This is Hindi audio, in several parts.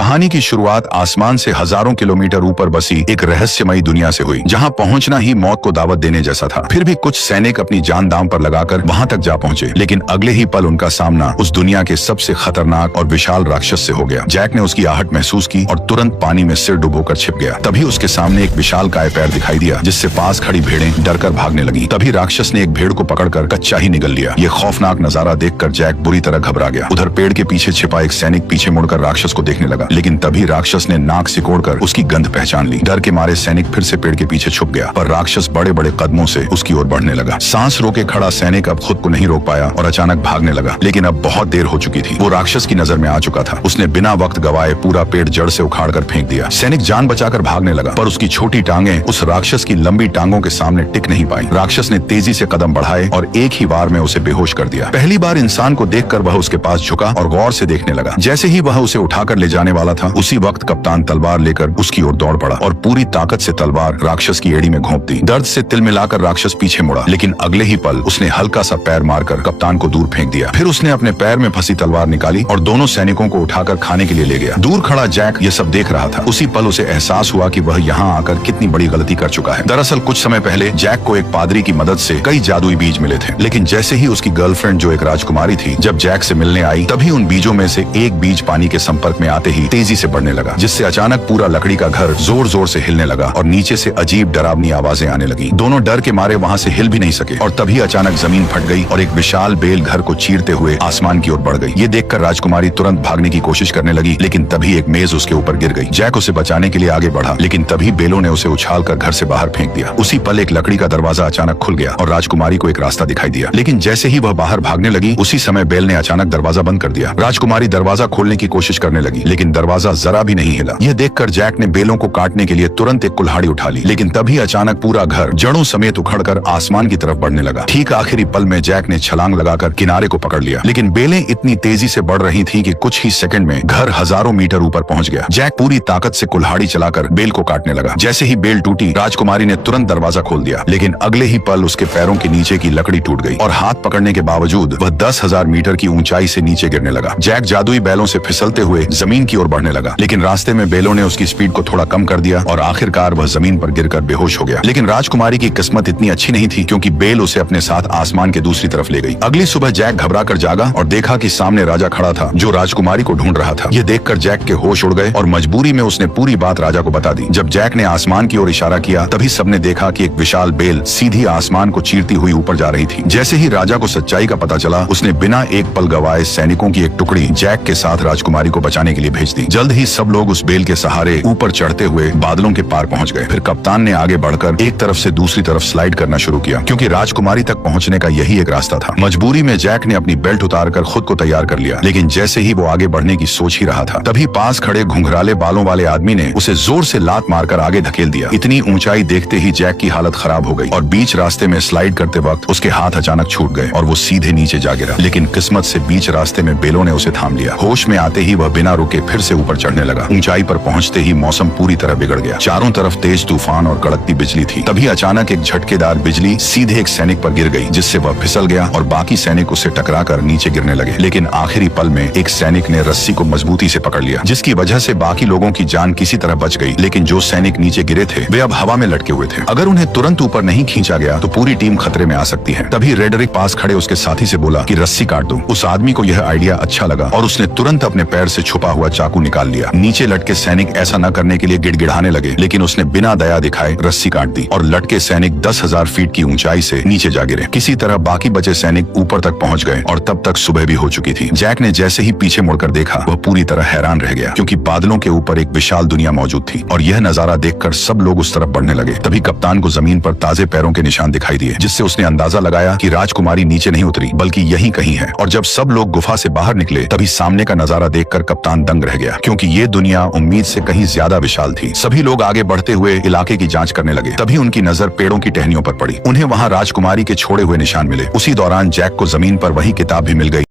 कहानी की शुरुआत आसमान से हजारों किलोमीटर ऊपर बसी एक रहस्यमयी दुनिया से हुई, जहां पहुंचना ही मौत को दावत देने जैसा था। फिर भी कुछ सैनिक अपनी जान दांव पर लगाकर वहां तक जा पहुंचे, लेकिन अगले ही पल उनका सामना उस दुनिया के सबसे खतरनाक और विशाल राक्षस से हो गया। जैक ने उसकी आहट महसूस की और तुरंत पानी में सिर डुबोकर छिप गया। तभी उसके सामने एक विशाल काय पैर दिखाई दिया, जिससे पास खड़ी भेड़ें डरकर भागने लगी। तभी राक्षस ने एक भेड़ को पकड़कर कच्चा ही निगल लिया। ये खौफनाक नजारा देखकर जैक बुरी तरह घबरा गया। उधर पेड़ के पीछे छिपा एक सैनिक पीछे मुड़कर राक्षस को देखने लगा, लेकिन तभी राक्षस ने नाक सिकोड़कर उसकी गंध पहचान ली। डर के मारे सैनिक फिर से पेड़ के पीछे छुप गया, पर राक्षस बड़े बड़े कदमों से उसकी ओर बढ़ने लगा। सांस रोके खड़ा सैनिक अब खुद को नहीं रोक पाया और अचानक भागने लगा, लेकिन अब बहुत देर हो चुकी थी। वो राक्षस की नजर में आ चुका था। उसने बिना वक्त गवाए पूरा पेड़ जड़ से उखाड़कर फेंक दिया। सैनिक जान बचाकर भागने लगा, पर उसकी छोटी टांगें उस राक्षस की लंबी टांगों के सामने टिक नहीं पाई। राक्षस ने तेजी से कदम बढ़ाए और एक ही बार में उसे बेहोश कर दिया। पहली बार इंसान को देखकर वह उसके पास झुका और गौर से देखने लगा। जैसे ही वह उसे उठाकर ले जाने वाला था, उसी वक्त कप्तान तलवार लेकर उसकी ओर दौड़ पड़ा और पूरी ताकत से तलवार राक्षस की एड़ी में घोंप दी। दर्द से तिल मिलाकर राक्षस पीछे मुड़ा, लेकिन अगले ही पल उसने हल्का सा पैर मारकर कप्तान को दूर फेंक दिया। फिर उसने अपने पैर में फंसी तलवार निकाली और दोनों सैनिकों को उठाकर खाने के लिए ले गया। दूर खड़ा जैक ये सब देख रहा था। उसी पल उसे एहसास हुआ कि वह यहाँ आकर कितनी बड़ी गलती कर चुका है। दरअसल कुछ समय पहले जैक को एक पादरी की मदद से कई जादुई बीज मिले थे, लेकिन जैसे ही उसकी गर्लफ्रेंड जो एक राजकुमारी थी जब जैक से मिलने आई, तभी उन बीजों में से एक बीज पानी के संपर्क में आते ही तेजी से बढ़ने लगा, जिससे अचानक पूरा लकड़ी का घर जोर जोर से हिलने लगा और नीचे से अजीब डरावनी आवाजें आने लगी। दोनों डर के मारे वहां से हिल भी नहीं सके और तभी अचानक जमीन फट गई और एक विशाल बेल घर को चीरते हुए आसमान की ओर बढ़ गई। ये देखकर राजकुमारी तुरंत भागने की कोशिश करने लगी, लेकिन तभी एक मेज उसके ऊपर गिर गई। जैक उसे बचाने के लिए आगे बढ़ा, लेकिन तभी बेलों ने उसे उछालकर घर से बाहर फेंक दिया। उसी पल एक लकड़ी का दरवाजा अचानक खुल गया और राजकुमारी को एक रास्ता दिखाई दिया, लेकिन जैसे ही वह बाहर भागने लगी, उसी समय बेल ने अचानक दरवाजा बंद कर दिया। राजकुमारी दरवाजा खोलने की कोशिश करने लगी, लेकिन दरवाजा जरा भी नहीं हिला। यह देखकर जैक ने बेलों को काटने के लिए तुरंत एक कुल्हाड़ी उठा ली, लेकिन तभी अचानक पूरा घर जड़ों समेत उखड़कर आसमान की तरफ बढ़ने लगा। ठीक आखिरी पल में जैक ने छलांग लगाकर किनारे को पकड़ लिया, लेकिन बेलें इतनी तेजी से बढ़ रही थी कि कुछ ही सेकंड में घर हजारों मीटर ऊपर पहुंच गया। जैक पूरी ताकत से कुल्हाड़ी चलाकर बेल को काटने लगा। जैसे ही बेल टूटी, राजकुमारी ने तुरंत दरवाजा खोल दिया, लेकिन अगले ही पल उसके पैरों के नीचे की लकड़ी टूट गई और हाथ पकड़ने के बावजूद वह 10,000 मीटर की ऊंचाई से नीचे गिरने लगा। जैक जादुई बैलों से फिसलते हुए जमीन की ओर बढ़ने लगा, लेकिन रास्ते में बेलों ने उसकी स्पीड को थोड़ा कम कर दिया और आखिरकार वह जमीन पर गिरकर बेहोश हो गया। लेकिन राजकुमारी की किस्मत इतनी अच्छी नहीं थी, क्योंकि बेल उसे अपने साथ आसमान के दूसरी तरफ ले गई। अगली सुबह जैक घबराकर जागा और देखा कि सामने राजा खड़ा था, जो राजकुमारी को ढूंढ रहा था। यह देखकर जैक के होश उड़ गए और मजबूरी में उसने पूरी बात राजा को बता दी। जब जैक ने आसमान की ओर इशारा किया, तभी सबने देखा कि एक विशाल बेल सीधी आसमान को चीरती हुई ऊपर जा रही थी। जैसे ही राजा को सच्चाई का पता चला, उसने बिना एक पल गवाए सैनिकों की एक टुकड़ी जैक के साथ राजकुमारी को बचाने के लिए भेज दी। जल्द ही सब लोग उस बेल के सहारे ऊपर चढ़ते हुए बादलों के पार पहुंच गए। फिर कप्तान ने आगे बढ़कर एक तरफ से दूसरी तरफ स्लाइड करना शुरू किया, क्योंकि राजकुमारी तक पहुंचने का यही एक रास्ता था। मजबूरी में जैक ने अपनी बेल्ट उतारकर खुद को तैयार कर लिया, लेकिन जैसे ही वो आगे बढ़ने की सोच ही रहा था, तभी पास खड़े घुंघराले बालों वाले आदमी ने उसे जोर से लात मारकर आगे धकेल दिया। इतनी ऊंचाई देखते ही जैक की हालत खराब हो गई और बीच रास्ते में स्लाइड करते वक्त उसके हाथ अचानक छूट गए और वो सीधे नीचे जा गिरा। लेकिन किस्मत से बीच रास्ते में बेलों ने उसे थाम लिया। होश में आते ही वह बिना रुके फिर से ऊपर चढ़ने लगा। ऊंचाई पर पहुंचते ही मौसम पूरी तरह बिगड़ गया। चारों तरफ तेज तूफान और कड़कती बिजली थी। तभी अचानक एक झटकेदार बिजली सीधे एक सैनिक पर गिर गई, जिससे वह फिसल गया और बाकी सैनिक उससे टकराकर नीचे गिरने लगे। लेकिन आखिरी पल में एक सैनिक ने रस्सी को मजबूती से पकड़ लिया, जिसकी वजह से बाकी लोगों की जान किसी तरह बच गई। लेकिन जो सैनिक नीचे गिरे थे, वे अब हवा में लटके हुए थे। अगर उन्हें तुरंत ऊपर नहीं खींचा गया तो पूरी टीम खतरे में आ सकती है। तभी रेडरिक पास खड़े उसके साथी से बोला कि रस्सी काट दो। उस आदमी को यह आइडिया अच्छा लगा और उसने तुरंत अपने पैर से छुपा हुआ चाकू निकाल लिया। नीचे लटके सैनिक ऐसा न करने के लिए गिड़गिड़ाने लगे, लेकिन उसने बिना दया दिखाए रस्सी काट दी और लटके सैनिक 10,000 फीट की ऊंचाई से नीचे जा गिरे। किसी तरह बाकी बचे सैनिक ऊपर तक पहुंच गए और तब तक सुबह भी हो चुकी थी। जैक ने जैसे ही पीछे मुड़कर देखा, वह पूरी तरह हैरान रह गया, क्योंकि बादलों के ऊपर एक विशाल दुनिया मौजूद थी और यह नजारा देखकर सब लोग उस तरफ बढ़ने लगे। तभी कप्तान को जमीन पर ताजे पैरों के निशान दिखाई दिए, जिससे उसने अंदाजा लगाया कि राजकुमारी नीचे नहीं उतरी बल्कि यहीं कहीं है। और जब सब लोग गुफा से बाहर निकले, तभी सामने का नजारा देखकर कप्तान दंग रह गया, क्योंकि ये दुनिया उम्मीद से कहीं ज्यादा विशाल थी। सभी लोग आगे बढ़ते हुए इलाके की जांच करने लगे। तभी उनकी नजर पेड़ों की टहनियों पर पड़ी। उन्हें वहां राजकुमारी के छोड़े हुए निशान मिले। उसी दौरान जैक को जमीन पर वही किताब भी मिल गई।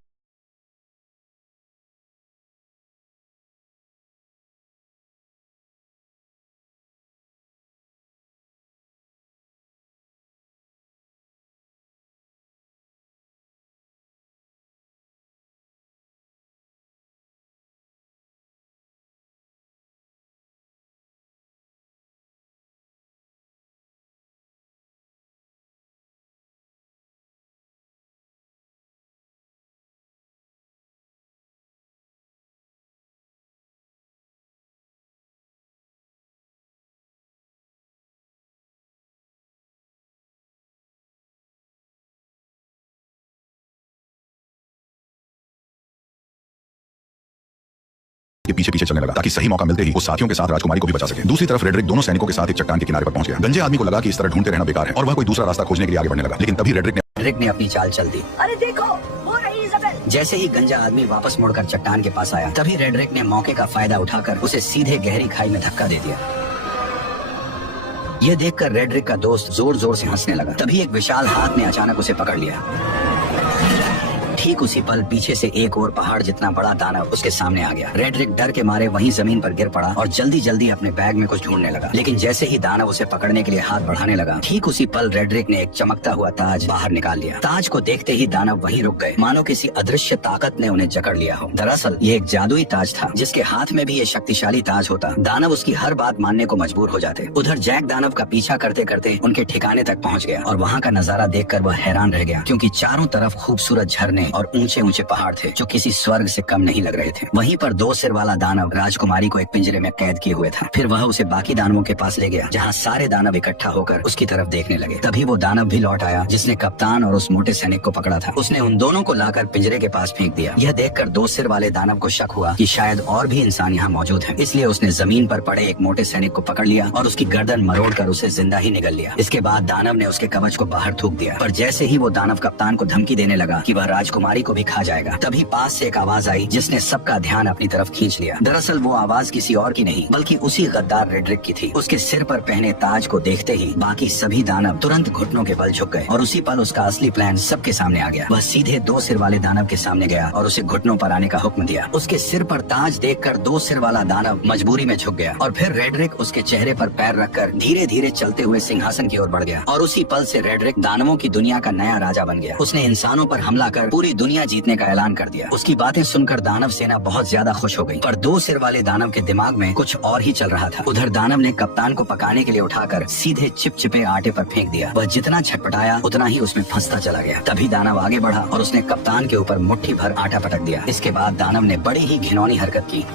पीछे पीछे चलने लगा ताकि सही मौका मिलते ही वो साथियों के साथ राजकुमारी को भी बचा सके। दूसरी तरफ रेड्रिक दोनों सैनिकों के साथ एक चट्टान के किनारे पर पहुंच गया। गंजे आदमी को लगा कि इस तरह ढूंढते रहना बेकार है और वह कोई दूसरा रास्ता खोजने के लिए आगे बढ़ने लगा, लेकिन तभी रेड्रिक ने अपनी चाल चल दी। अरे देखो वो रही इज़ाबेल। जैसे ही गंजा आदमी वापस मुड़कर चट्टान के पास आया, तभी रेड्रिक ने मौके का फायदा उठाकर उसे सीधे गहरी खाई में धक्का दे दिया। यह देखकर रेड्रिक का दोस्त जोर जोर से हंसने लगा। तभी एक विशाल हाथ ने अचानक उसे पकड़ लिया। ठीक उसी पल पीछे से एक और पहाड़ जितना बड़ा दानव उसके सामने आ गया। रेड्रिक डर के मारे वहीं जमीन पर गिर पड़ा और जल्दी जल्दी अपने बैग में कुछ ढूंढने लगा, लेकिन जैसे ही दानव उसे पकड़ने के लिए हाथ बढ़ाने लगा, ठीक उसी पल रेड्रिक ने एक चमकता हुआ ताज बाहर निकाल लिया। ताज को देखते ही दानव वहीं रुक गए, मानो किसी अदृश्य ताकत ने उन्हें जकड़ लिया हो। दरअसल ये एक जादुई ताज था, जिसके हाथ में भी ये शक्तिशाली ताज होता, दानव उसकी हर बात मानने को मजबूर हो जाते। उधर जैक दानव का पीछा करते करते उनके ठिकाने तक पहुँच गया और वहाँ का नजारा देखकर वह हैरान रह गया, क्योंकि चारों तरफ खूबसूरत झरने और ऊंचे ऊंचे पहाड़ थे जो किसी स्वर्ग से कम नहीं लग रहे थे। वहीं पर 2 सिर वाला दानव राजकुमारी को एक पिंजरे में कैद किए हुए था। फिर वह उसे बाकी दानवों के पास ले गया, जहाँ सारे दानव इकट्ठा होकर उसकी तरफ देखने लगे। तभी वो दानव भी लौट आया जिसने कप्तान और उस मोटे सैनिक को पकड़ा था। उसने उन दोनों को लाकर पिंजरे के पास फेंक दिया। यह देखकर 2 सिर वाले दानव को शक हुआ कि शायद और भी इंसान यहाँ मौजूद है, इसलिए उसने जमीन पर पड़े एक मोटे सैनिक को पकड़ लिया और उसकी गर्दन मरोड़कर उसे जिंदा ही निगल लिया। इसके बाद दानव ने उसके कवच को बाहर थूक दिया, पर जैसे ही वो दानव कप्तान को धमकी देने लगा कि वह राजकुमारी को भी खा जाएगा, तभी पास से एक आवाज आई जिसने सबका ध्यान अपनी तरफ खींच लिया। दरअसल वो आवाज किसी और की नहीं बल्कि उसी गद्दार रेड्रिक की थी। उसके सिर पर पहने ताज को देखते ही बाकी सभी दानव तुरंत घुटनों के बल झुक गए और उसी पल उसका असली प्लान सबके सामने आ गया। वह सीधे 2 सिर वाले दानव के सामने गया और उसे घुटनों पर आने का हुक्म दिया। उसके सिर पर ताज देखकर 2 सिर वाला दानव मजबूरी में झुक गया और फिर रेड्रिक उसके चेहरे पर पैर रखकर धीरे धीरे चलते हुए सिंहासन की ओर बढ़ गया और उसी पल से रेड्रिक दानवों की दुनिया का नया राजा बन गया। उसने इंसानों पर हमला कर पूरी दुनिया जीतने का ऐलान कर दिया। उसकी बातें सुनकर दानव सेना बहुत ज्यादा खुश हो गई, पर 2 सिर वाले दानव के दिमाग में कुछ और ही चल रहा था। उधर दानव ने कप्तान को पकाने के लिए उठाकर सीधे चिपचिपे आटे पर फेंक दिया। वह जितना छटपटाया उतना ही उसमें फंसता चला गया। तभी दानव आगे बढ़ा और उसने कप्तान के ऊपर मुट्ठी भर आटा पटक दिया। इसके बाद दानव ने बड़ी ही घिनौनी हरकत की।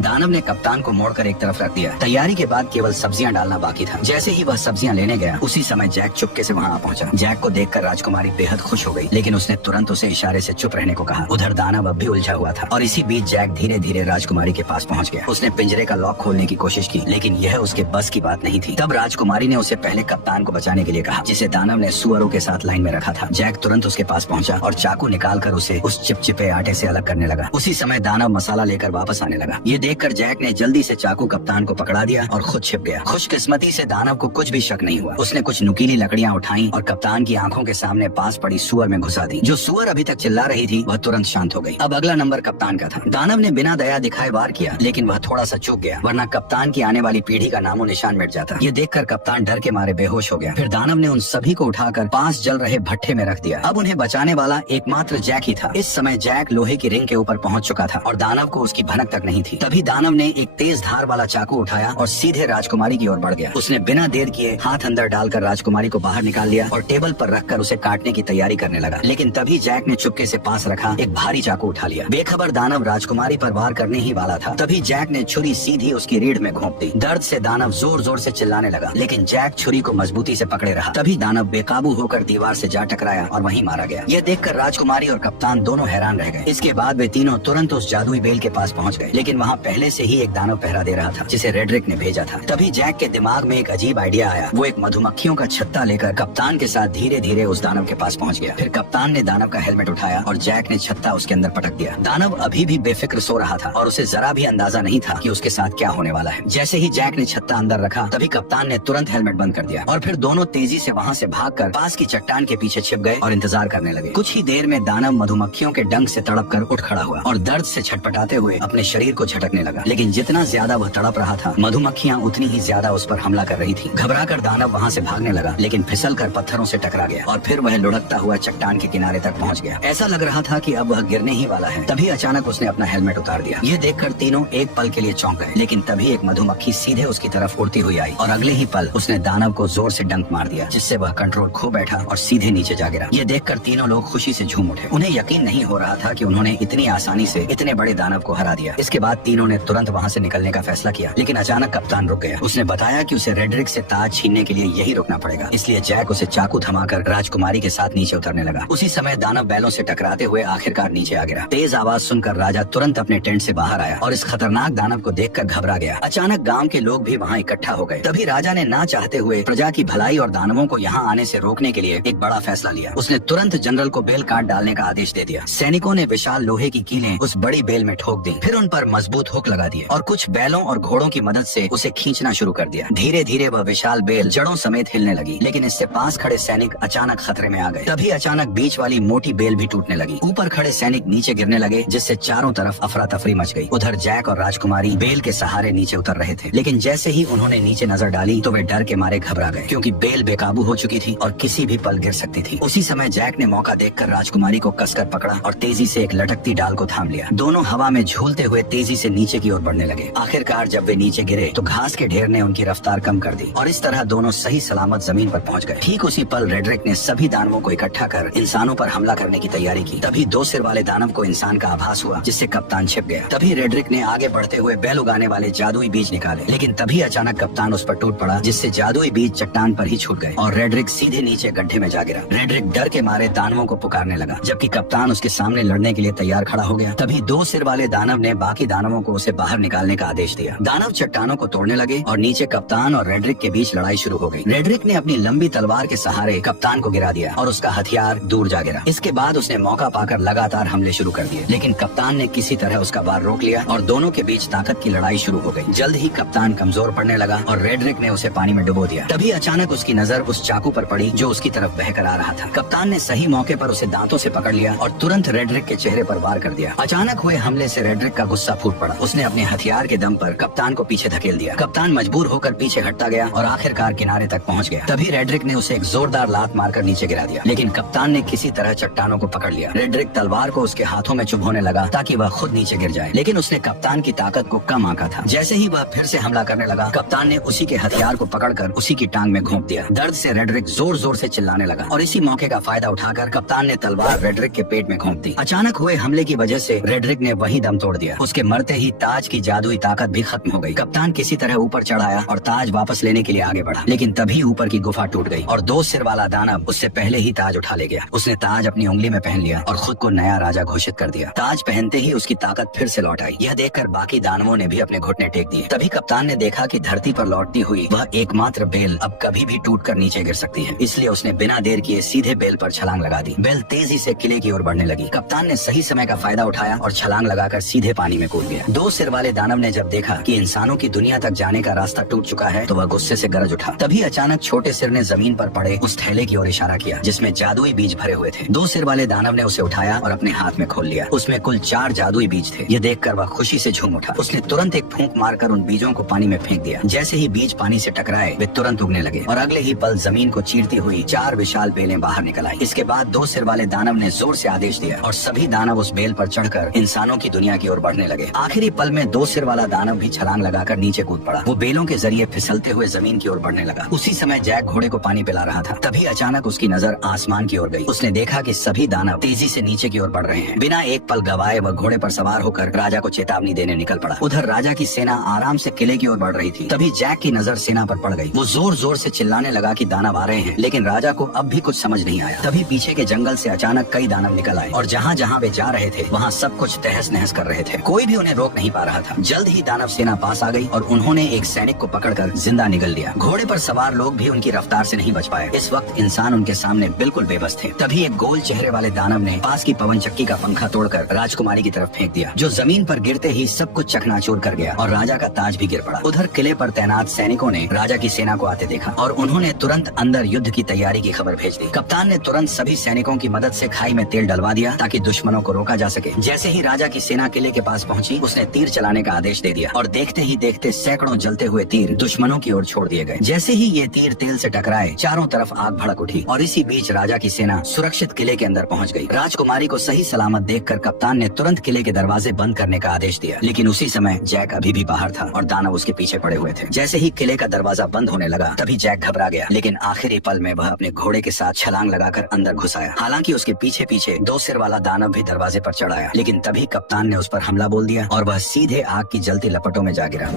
दानव ने कप्तान को मोड़कर एक तरफ रख दिया। तैयारी के बाद केवल सब्जियां डालना बाकी था। जैसे ही वह सब्जियां लेने गया, उसी समय जैक चुपके से वहां आ पहुंचा। जैक को देखकर राजकुमारी बेहद खुश हो गई, लेकिन उसने तुरंत उसे इशारे से चुप रहने को कहा। उधर दानव अब भी उलझा हुआ था और इसी बीच जैक धीरे धीरे राजकुमारी के पास पहुंच गया। उसने पिंजरे का लॉक खोलने की कोशिश की, लेकिन यह उसके बस की बात नहीं थी। तब राजकुमारी ने उसे पहले कप्तान को बचाने के लिए कहा, जिसे दानव ने सुअरों के साथ लाइन में रखा था। जैक तुरंत उसके पास पहुंचा और चाकू निकालकर उसे उस चिपचिपे आटे से अलग करने लगा। उसी समय दानव मसाला लेकर वापस आने लगा। ये देखकर जैक ने जल्दी से चाकू कप्तान को पकड़ा दिया और खुद छिप गया। खुशकिस्मती से दानव को कुछ भी शक नहीं हुआ। उसने कुछ नुकीली लकड़ियां उठाई और कप्तान की आंखों के सामने पास पड़ी सुअर में घुसा दी। जो सुअर अभी तक चिल्ला रही थी वह तुरंत शांत हो गई। अब अगला नंबर कप्तान का था। दानव ने बिना दया दिखाए वार किया, लेकिन वह थोड़ा सा चूक गया, वरना कप्तान की आने वाली पीढ़ी का नामो निशान मिट जाता। ये देखकर कप्तान डर के मारे बेहोश हो गया। फिर दानव ने उन सभी को उठाकर पास जल रहे भट्ठे में रख दिया। अब उन्हें बचाने वाला एकमात्र जैक ही था। इस समय जैक लोहे की रिंग के ऊपर पहुंच चुका था और दानव को उसकी भनक तक नहीं थी। तभी दानव ने एक तेज धार वाला चाकू उठाया और सीधे राजकुमारी की ओर बढ़ गया। उसने बिना देर किए हाथ अंदर डालकर राजकुमारी को बाहर निकाल लिया और टेबल पर रखकर उसे काटने की तैयारी करने लगा। लेकिन तभी जैक ने चुपके से पास रखा एक भारी चाकू उठा लिया। बेखबर दानव राजकुमारी पर वार करने ही वाला था। तभी जैक ने छुरी सीधी उसकी रीढ़ में घोंप दी। दर्द से दानव जोर जोर से चिल्लाने लगा, लेकिन जैक छुरी को मजबूती से पकड़े रहा। तभी दानव बेकाबू होकर दीवार से जा टकराया और वहीं मारा गया। यह देखकर राजकुमारी और कप्तान दोनों हैरान रह गए। इसके बाद वे तीनों तुरंत उस जादुई बेल के पास पहुंच गए, लेकिन वहाँ पहले से ही एक दानव पहरा दे रहा था जिसे रेड्रिक ने भेजा था। तभी जैक के दिमाग में एक अजीब आइडिया आया। वो एक मधुमक्खियों का छत्ता लेकर कप्तान के साथ धीरे धीरे उस दानव के पास पहुंच गया। फिर कप्तान ने दानव का हेलमेट उठाया और जैक ने छत्ता उसके अंदर पटक दिया। दानव अभी भी बेफिक्र सो रहा था और उसे जरा भी अंदाजा नहीं था कि उसके साथ क्या होने वाला है। जैसे ही जैक ने छत्ता अंदर रखा, तभी कप्तान ने तुरंत हेलमेट बंद कर दिया और फिर दोनों तेजी से वहाँ से भागकर पास की चट्टान के पीछे छिप गए और इंतजार करने लगे। कुछ ही देर में दानव मधुमक्खियों के डंक से तड़प कर उठ खड़ा हुआ और दर्द से छटपटाते हुए अपने शरीर को झटकने लगा। लेकिन जितना ज्यादा वह तड़प रहा था, मधुमक्खियां उतनी ही ज्यादा उस पर हमला कर रही थी। घबराकर दानव वहाँ से भागने लगा, लेकिन फिसलकर पत्थरों से टकरा गया और फिर वह लुढ़कता हुआ चट्टान के किनारे तक पहुँच गया। ऐसा लग रहा था कि अब वह गिरने ही वाला है। तभी अचानक उसने अपना हेलमेट उतार दिया। ये देखकर तीनों एक पल के लिए चौंक गए, लेकिन तभी एक मधुमक्खी सीधे उसकी तरफ उड़ती हुई आई और अगले ही पल उसने दानव को जोर से डंक मार दिया, जिससे वह कंट्रोल खो बैठा और सीधे नीचे जा गिरा। ये देखकर तीनों लोग खुशी से झूम उठे। उन्हें यकीन नहीं हो रहा था कि उन्होंने इतनी आसानी से इतने बड़े दानव को हरा दिया। इसके बाद तीनों उन्होंने तुरंत वहाँ से निकलने का फैसला किया, लेकिन अचानक कप्तान रुक गया। उसने बताया कि उसे रेड्रिक से ताज छीनने के लिए यही रुकना पड़ेगा, इसलिए जैक उसे चाकू थमाकर राजकुमारी के साथ नीचे उतरने लगा। उसी समय दानव बैलों से टकराते हुए आखिरकार नीचे आ गिरा। तेज आवाज सुनकर राजा तुरंत अपने टेंट से बाहर आया और इस खतरनाक दानव को देखकर घबरा गया। अचानक गांव के लोग भी वहाँ इकट्ठा हो गए। तभी राजा ने ना चाहते हुए प्रजा की भलाई और दानवों को यहाँ आने से रोकने के लिए एक बड़ा फैसला लिया। उसने तुरंत जनरल को बेल काट डालने का आदेश दे दिया। सैनिकों ने विशाल लोहे की कीलें उस बड़ी बेल में ठोक दी, फिर उन पर मजबूत हुक लगा दिए और कुछ बैलों और घोड़ों की मदद से उसे खींचना शुरू कर दिया। धीरे धीरे वह विशाल बेल जड़ों समेत हिलने लगी, लेकिन इससे पास खड़े सैनिक अचानक खतरे में आ गए। तभी अचानक बीच वाली मोटी बेल भी टूटने लगी। ऊपर खड़े सैनिक नीचे गिरने लगे, जिससे चारों तरफ अफरा तफरी मच गई। उधर जैक और राजकुमारी बेल के सहारे नीचे उतर रहे थे, लेकिन जैसे ही उन्होंने नीचे नजर डाली तो वे डर के मारे घबरा गए, क्योंकि बेल बेकाबू हो चुकी थी और किसी भी पल गिर सकती थी। उसी समय जैक ने मौका देखकर राजकुमारी को कसकर पकड़ा और तेजी से एक लटकती डाल को थाम लिया। दोनों हवा में झूलते हुए तेजी से नीचे की ओर बढ़ने लगे। आखिरकार जब वे नीचे गिरे तो घास के ढेर ने उनकी रफ्तार कम कर दी और इस तरह दोनों सही सलामत जमीन पर पहुंच गए। ठीक उसी पल रेड्रिक ने सभी दानवों को इकट्ठा कर इंसानों पर हमला करने की तैयारी की। तभी दो सिर वाले दानव को इंसान का आभास हुआ, जिससे कप्तान छिप गया। तभी रेड्रिक ने आगे बढ़ते हुए बैल उगाने वाले जादुई बीज निकाले, लेकिन तभी अचानक कप्तान उस पर टूट पड़ा, जिससे जादुई बीज चट्टान पर ही छूट गए और रेड्रिक सीधे नीचे गड्ढे में जा गिरा। रेड्रिक डर के मारे दानवों को पुकारने लगा, जबकि कप्तान उसके सामने लड़ने के लिए तैयार खड़ा हो गया। तभी दो सिर वाले दानव ने बाकी दानवों को उसे बाहर निकालने का आदेश दिया। दानव चट्टानों को तोड़ने लगे और नीचे कप्तान और रेड्रिक के बीच लड़ाई शुरू हो गई। रेड्रिक ने अपनी लंबी तलवार के सहारे कप्तान को गिरा दिया और उसका हथियार दूर जा गिरा। इसके बाद उसने मौका पाकर लगातार हमले शुरू कर दिए, लेकिन कप्तान ने किसी तरह उसका वार रोक लिया और दोनों के बीच ताकत की लड़ाई शुरू हो गई। जल्द ही कप्तान कमजोर पड़ने लगा और रेड्रिक ने उसे पानी में डुबो दिया। तभी अचानक उसकी नजर उस चाकू पर पड़ी जो उसकी तरफ बहकर आ रहा था। कप्तान ने सही मौके पर उसे दांतों से पकड़ लिया और तुरंत रेड्रिक के चेहरे पर वार कर दिया। अचानक हुए हमले से रेड्रिक का गुस्सा फूट पड़ा। उसने अपने हथियार के दम पर कप्तान को पीछे धकेल दिया। कप्तान मजबूर होकर पीछे हटता गया और आखिरकार किनारे तक पहुंच गया। तभी रेड्रिक ने उसे एक जोरदार लात मारकर नीचे गिरा दिया, लेकिन कप्तान ने किसी तरह चट्टानों को पकड़ लिया। रेड्रिक तलवार को उसके हाथों में चुभोने लगा ताकि वह खुद नीचे गिर जाए, लेकिन उसने कप्तान की ताकत को कम आंका था। जैसे ही वह फिर से हमला करने लगा, कप्तान ने उसी के हथियार को पकड़कर उसी की टांग में घोंप दिया। दर्द से रेड्रिक जोर जोर से चिल्लाने लगा और इसी मौके का फायदा उठाकर कप्तान ने तलवार रेड्रिक के पेट में घोंप दी। अचानक हुए हमले की वजह से रेड्रिक ने वही दम तोड़ दिया। उसके मरते ही ताज की जादुई ताकत भी खत्म हो गई। कप्तान किसी तरह ऊपर चढ़ आया और ताज वापस लेने के लिए आगे बढ़ा, लेकिन तभी ऊपर की गुफा टूट गई और दो सिर वाला दानव उससे पहले ही ताज उठा ले गया। उसने ताज अपनी उंगली में पहन लिया और खुद को नया राजा घोषित कर दिया। ताज पहनते ही उसकी ताकत फिर से लौट आई। यह देखकर बाकी दानवों ने भी अपने घुटने टेक दिए। तभी कप्तान ने देखा कि धरती पर लौटती हुई वह एकमात्र बेल अब कभी भी टूटकर नीचे गिर सकती है, इसलिए उसने बिना देर किए सीधे बेल पर छलांग लगा दी। बेल तेजी से किले की ओर बढ़ने लगी। कप्तान ने सही समय का फायदा उठाया और छलांग लगाकर सीधे पानी में कूद गया। दो सिर वाले दानव ने जब देखा कि इंसानों की दुनिया तक जाने का रास्ता टूट चुका है तो वह गुस्से से गरज उठा। तभी अचानक छोटे सिर ने जमीन पर पड़े उस थैले की ओर इशारा किया जिसमें जादुई बीज भरे हुए थे। दो सिर वाले दानव ने उसे उठाया और अपने हाथ में खोल लिया। उसमें कुल 4 जादुई बीज थे। यह देखकर वह खुशी से झूम उठा। उसने तुरंत एक फूंक मारकर उन बीजों को पानी में फेंक दिया। जैसे ही बीज पानी से टकराए वे तुरंत उगने लगे और अगले ही पल जमीन को चीरती हुई 4 विशाल बेलें बाहर निकल आई। इसके बाद दो सिर वाले दानव ने जोर से आदेश दिया और सभी दानव उस बेल पर चढ़कर इंसानों की दुनिया की ओर बढ़ने लगे। आखिरी पल में दो सिर वाला दानव भी छलांग लगाकर नीचे कूद पड़ा। वो बेलों के जरिए फिसलते हुए जमीन की ओर बढ़ने लगा। उसी समय जैक घोड़े को पानी पिला रहा था। तभी अचानक उसकी नजर आसमान की ओर गई। उसने देखा कि सभी दानव तेजी से नीचे की ओर बढ़ रहे हैं। बिना एक पल गवाए वह घोड़े पर सवार होकर राजा को चेतावनी देने निकल पड़ा। उधर राजा की सेना आराम से किले की ओर बढ़ रही थी। तभी जैक की नजर सेना पर पड़ गई। वो जोर जोर से चिल्लाने लगा कि दानव आ रहे हैं, लेकिन राजा को अब भी कुछ समझ नहीं आया। तभी पीछे के जंगल से अचानक कई दानव निकल आए और जहाँ जहाँ वे जा रहे थे वहाँ सब कुछ तहस नहस कर रहे थे। कोई भी उन्हें रोक नहीं पा रहा था। जल्द ही दानव सेना पास आ गई और उन्होंने एक सैनिक को पकड़कर जिंदा निगल लिया। घोड़े पर सवार लोग भी उनकी रफ्तार से नहीं बच पाए। इस वक्त इंसान उनके सामने बिल्कुल बेबस थे। तभी एक गोल चेहरे वाले दानव ने पास की पवन चक्की का पंखा तोड़कर राजकुमारी की तरफ फेंक दिया, जो जमीन पर गिरते ही सब कुछ चकनाचूर कर गया और राजा का ताज भी गिर पड़ा। उधर किले पर तैनात सैनिकों ने राजा की सेना को आते देखा और उन्होंने तुरंत अंदर युद्ध की तैयारी की खबर भेज दी। कप्तान ने तुरंत सभी सैनिकों की मदद से खाई में तेल डलवा दिया ताकि दुश्मनों को रोका जा सके। जैसे ही राजा की सेना किले के पास पहुंची, उसने तीर चलाने का आदेश दे दिया और देखते ही देखते सैकड़ों जलते हुए तीर दुश्मनों की ओर छोड़ दिए गए। जैसे ही ये तीर तेल से टकराए, चारों तरफ आग भड़क उठी और इसी बीच राजा की सेना सुरक्षित किले के अंदर पहुंच गई। राजकुमारी को सही सलामत देखकर कप्तान ने तुरंत किले के दरवाजे बंद करने का आदेश दिया, लेकिन उसी समय जैक अभी भी बाहर था और दानव उसके पीछे पड़े हुए थे। जैसे ही किले का दरवाजा बंद होने लगा, तभी जैक घबरा गया, लेकिन आखिरी पल में वह अपने घोड़े के साथ छलांग लगाकर अंदर घुस आया। हालांकि उसके पीछे पीछे दो सिर वाला दानव भी दरवाजे पर चढ़ आया, लेकिन तभी कप्तान ने उस पर हमला बोल दिया और वह वह सीधे आग की जलती लपटों में जा गिरा।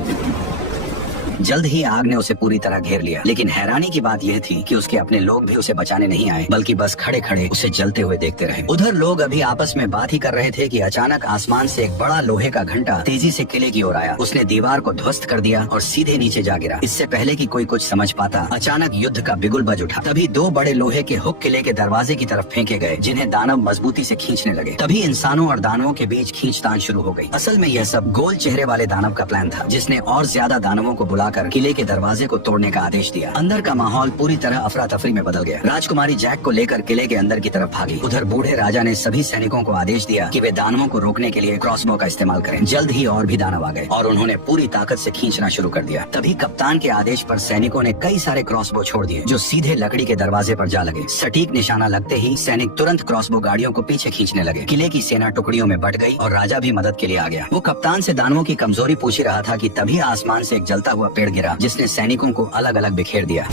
जल्द ही आग ने उसे पूरी तरह घेर लिया, लेकिन हैरानी की बात यह थी कि उसके अपने लोग भी उसे बचाने नहीं आए, बल्कि बस खड़े खड़े उसे जलते हुए देखते रहे। उधर लोग अभी आपस में बात ही कर रहे थे कि अचानक आसमान से एक बड़ा लोहे का घंटा तेजी से किले की ओर आया। उसने दीवार को ध्वस्त कर दिया और सीधे नीचे जा गिरा। इससे पहले कि कोई कुछ समझ पाता, अचानक युद्ध का बिगुल बज उठा। तभी दो बड़े लोहे के हुक किले के दरवाजे की तरफ फेंके गए, जिन्हें दानव मजबूती से खींचने लगे। तभी इंसानों और दानवों के बीच खींचतान शुरू हो गई। असल में यह सब गोल चेहरे वाले दानव का प्लान था, जिसने और ज्यादा दानवों को बुलाकर किले के दरवाजे को तोड़ने का आदेश दिया। अंदर का माहौल पूरी तरह अफरा तफरी में बदल गया। राजकुमारी जैक को लेकर किले के अंदर की तरफ भागी। उधर बूढ़े राजा ने सभी सैनिकों को आदेश दिया कि वे दानवों को रोकने के लिए क्रॉसबो का इस्तेमाल करें। जल्द ही और भी दानव आ गए और उन्होंने पूरी ताकत से खींचना शुरू कर दिया। तभी कप्तान के आदेश पर सैनिकों ने कई सारे क्रॉसबो छोड़ दिए, जो सीधे लकड़ी के दरवाजे पर जा लगे। सटीक निशाना लगते ही सैनिक तुरंत क्रॉसबो गाड़ियों को पीछे खींचने लगे। किले की सेना टुकड़ियों में बट गई और राजा भी मदद के लिए आ गया। वो कप्तान से दानवों की कमजोरी पूछ ही रहा था कि तभी आसमान से एक जलता हुआ पेड़ गिरा, जिसने सैनिकों को अलग अलग बिखेर दिया।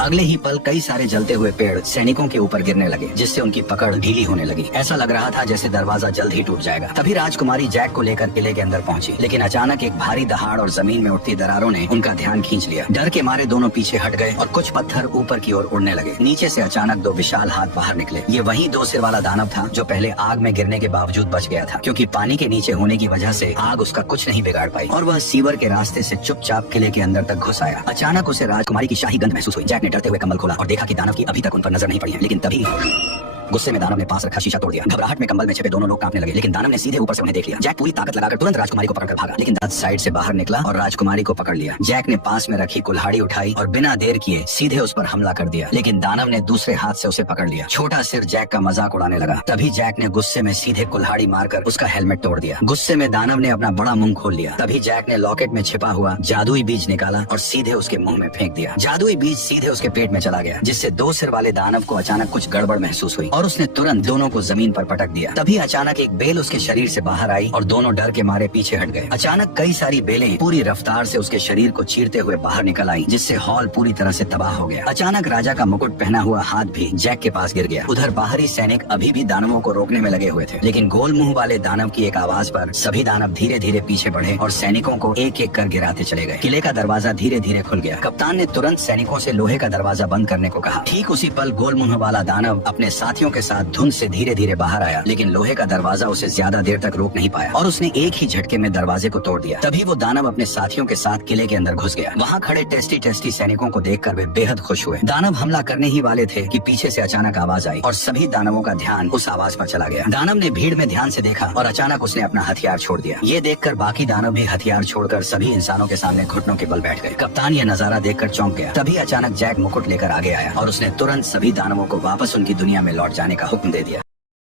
अगले ही पल कई सारे जलते हुए पेड़ सैनिकों के ऊपर गिरने लगे, जिससे उनकी पकड़ ढीली होने लगी। ऐसा लग रहा था जैसे दरवाजा जल्द ही टूट जाएगा। तभी राजकुमारी जैक को लेकर किले के अंदर पहुंची, लेकिन अचानक एक भारी दहाड़ और जमीन में उठती दरारों ने उनका ध्यान खींच लिया। डर के मारे दोनों पीछे हट गए और कुछ पत्थर ऊपर की ओर उड़ने लगे। नीचे से अचानक दो विशाल हाथ बाहर निकले। ये वही दो सिर वाला दानव था जो पहले आग में गिरने के बावजूद बच गया था, क्योंकि पानी के नीचे होने की वजह से आग उसका कुछ नहीं बिगाड़ पाई और वह सीवर के रास्ते से चुपचाप किले के अंदर तक घुस आया। अचानक उसे राजकुमारी की शाही गंध महसूस हुई। जैक ने डरते हुए कंबल खोला और देखा कि दानव की अभी तक उन पर नजर नहीं पड़ी है। लेकिन तभी गुस्से में दानव ने पास रखा शीशा तोड़ दिया। घबराहट में कंबल में छिपे दोनों लोग कांपने लगे, लेकिन दानव ने सीधे ऊपर से उन्हें देख लिया। जैक पूरी ताकत लगाकर तुरंत राजकुमारी को पकड़कर भागा, लेकिन दानव साइड से बाहर निकला और राजकुमारी को पकड़ लिया। जैक ने पास में रखी कुल्हाड़ी उठाई और बिना देर किए सीधे उस पर हमला कर दिया, लेकिन दानव ने दूसरे हाथ से उसे पकड़ लिया। छोटा सिर जैक का मजाक उड़ाने लगा। तभी जैक ने गुस्से में सीधे कुल्हाड़ी मारकर उसका हेलमेट तोड़ दिया। गुस्से में दानव ने अपना बड़ा मुंह खोल लिया। तभी जैक ने लॉकेट में छिपा हुआ जादुई बीज निकाला और सीधे उसके मुंह में फेंक दिया। जादुई बीज सीधे उसके पेट में चला गया, जिससे दो सिर वाले दानव को अचानक कुछ गड़बड़ महसूस हुई और उसने तुरंत दोनों को जमीन पर पटक दिया। तभी अचानक एक बेल उसके शरीर से बाहर आई और दोनों डर के मारे पीछे हट गए। अचानक कई सारी बेलें पूरी रफ्तार से उसके शरीर को चीरते हुए बाहर निकल आई, जिससे हॉल पूरी तरह से तबाह हो गया। अचानक राजा का मुकुट पहना हुआ हाथ भी जैक के पास गिर गया। उधर बाहरी सैनिक अभी भी दानवों को रोकने में लगे हुए थे, लेकिन गोल मुंह वाले दानव की एक आवाज पर सभी दानव धीरे धीरे पीछे बढ़े और सैनिकों को एक एक कर गिराते चले गए। किले का दरवाजा धीरे धीरे खुल गया। कप्तान ने तुरंत सैनिकों से लोहे का दरवाजा बंद करने को कहा। ठीक उसी पल गोल मुंह वाला दानव अपने साथियों के साथ धुंध से धीरे धीरे बाहर आया, लेकिन लोहे का दरवाजा उसे ज्यादा देर तक रोक नहीं पाया और उसने एक ही झटके में दरवाजे को तोड़ दिया। तभी वो दानव अपने साथियों के साथ किले के अंदर घुस गया। वहाँ खड़े टेस्टी टेस्टी सैनिकों को देखकर वे बेहद खुश हुए। दानव हमला करने ही वाले थे कि पीछे से अचानक आवाज आई और सभी दानवों का ध्यान उस आवाज पर चला गया। दानव ने भीड़ में ध्यान से देखा और अचानक उसने अपना हथियार छोड़ दिया। ये देखकर बाकी दानव भी हथियार छोड़कर सभी इंसानों के सामने घुटनों के बल बैठ गए। कप्तान यह नजारा देखकर चौंक गया। तभी अचानक जैक मुकुट लेकर आगे आया और उसने तुरंत सभी दानवों को वापस उनकी दुनिया में लौट जाने का हुक्म दे दिया।